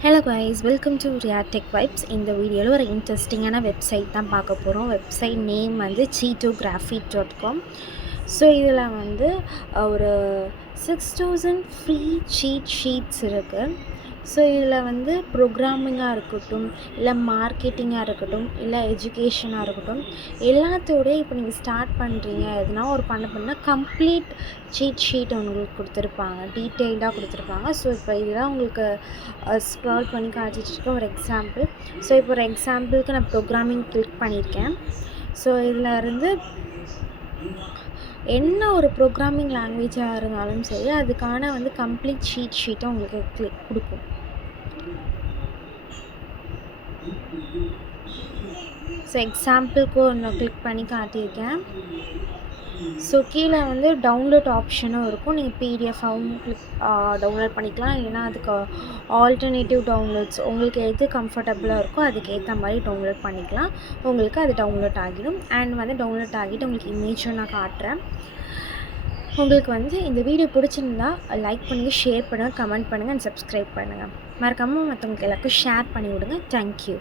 Hello guys, welcome to Riya tech vibes. இந்த வீடியோவில் ஒரு இன்ட்ரெஸ்டிங்கான வெப்சைட் தான் பார்க்க போகிறோம். வெப்சைட் நேம் வந்து cheatographic.com. ஸோ இதில் வந்து ஒரு 6000 ஃப்ரீ சீட் ஷீட்ஸ் இருக்குது. ஸோ இதில் வந்து ப்ரோக்ராமிங்காக இருக்கட்டும், இல்லை மார்க்கெட்டிங்காக இருக்கட்டும், இல்லை எஜுகேஷனாக இருக்கட்டும், எல்லாத்தோடய இப்போ நீங்கள் ஸ்டார்ட் பண்ணுறீங்க எதுனா ஒரு பண்ண கம்ப்ளீட் சீட் ஷீட் உங்களுக்கு கொடுத்துருப்பாங்க, டீட்டெயில்டாக கொடுத்துருப்பாங்க. ஸோ இப்போ இதெல்லாம் உங்களுக்கு ஸ்க்ரால் பண்ணி காட்டிகிட்ருக்க ஒரு எக்ஸாம்பிள். ஸோ இப்போ ஒரு எக்ஸாம்பிளுக்கு நான் ப்ரோக்ராமிங் கிளிக் பண்ணியிருக்கேன். ஸோ இதில் இருந்து என்ன ஒரு ப்ரோக்ராமிங் லாங்குவேஜாக இருந்தாலும் சரி, அதுக்கான வந்து கம்ப்ளீட் ஷீட்டை உங்களுக்கு கொடுக்கும். ஸோ எக்ஸாம்பிளுக்கு ஒன்று கிளிக் பண்ணி காட்டியிருக்கேன். ஸோ கீழே வந்து டவுன்லோட் ஆப்ஷனும் இருக்கும். நீங்கள் பிடிஎஃபாகவும் டவுன்லோட் பண்ணிக்கலாம், இல்லைனா அதுக்கு ஆல்டர்னேட்டிவ் டவுன்லோட்ஸ் உங்களுக்கு எது கம்ஃபர்டபுளாக இருக்கோ அதுக்கேற்ற மாதிரி டவுன்லோட் பண்ணிக்கலாம். உங்களுக்கு அது டவுன்லோட் ஆகிடும். அண்ட் வந்து டவுன்லோட் ஆகிட்டு உங்களுக்கு இமேஜும் நான் காட்டுறேன். உங்களுக்கு வந்து இந்த வீடியோ பிடிச்சிருந்தா லைக் பண்ணுங்கள், ஷேர் பண்ணுங்கள், கமெண்ட் பண்ணுங்கள் அண்ட் சப்ஸ்கிரைப் பண்ணுங்கள். மறக்காமல் மற்றவங்களுக்கு எல்லாருக்கும் ஷேர் பண்ணி விடுங்க. தேங்க்யூ.